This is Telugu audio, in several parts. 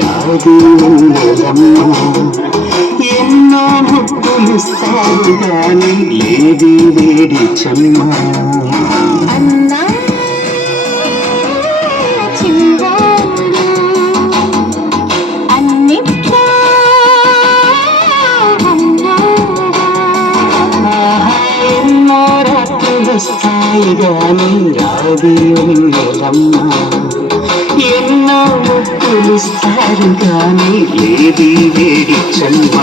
రాదు ఉన్నదమ్మ. ఎన్నో ముక్కులిస్తారు కానీ ఏది వేడి చెమ్మ. అన్నా చిన్నవాడు అన్నిట్లో ఉన్నాడా. ఎన్నో రాత్రులొస్తాయి గాని రాదు ఉన్నదమ్మ. ఎన్నో ముక్కులిస్తారు కానీ ఏది వేడి చెమ్మ.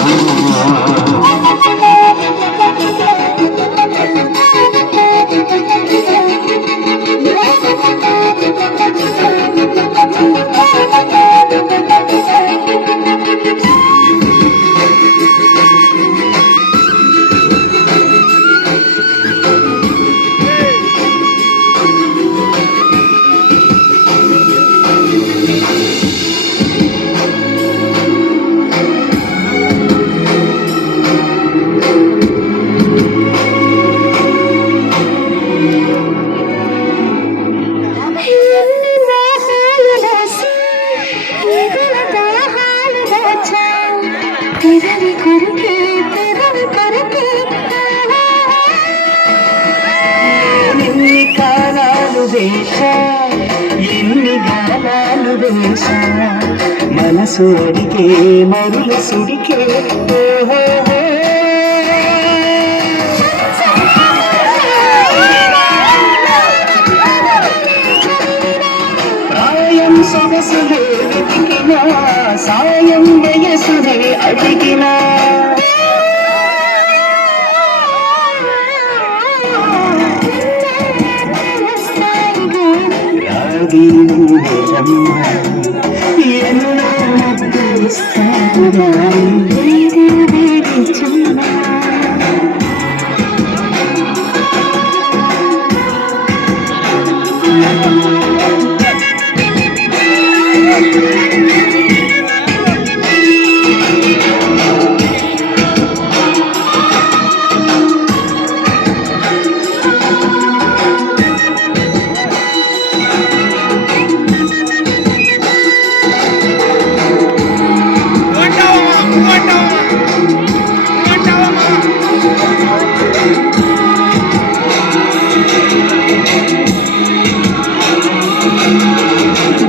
తెరవి కొరకే తెరవి కొరకే ఎన్ని కాలాలు వేశా ఎన్ని గాలాలు వేశా మనసు అడిగే మరులు సుడికే. ప్రాయం సొగసులే వెతికినా సాయం వయసులే అడిగినా రాగి రమ్మ. ఎన్నో ముద్దులిస్తారు గాని ఏది వేడి చెమ్మ.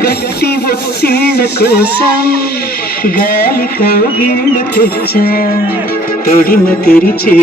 గట్టి ఒత్తిళ్ళ కోసం గాలి కౌగిళ్ళు తెచ్చా తొడిమ తెరిచే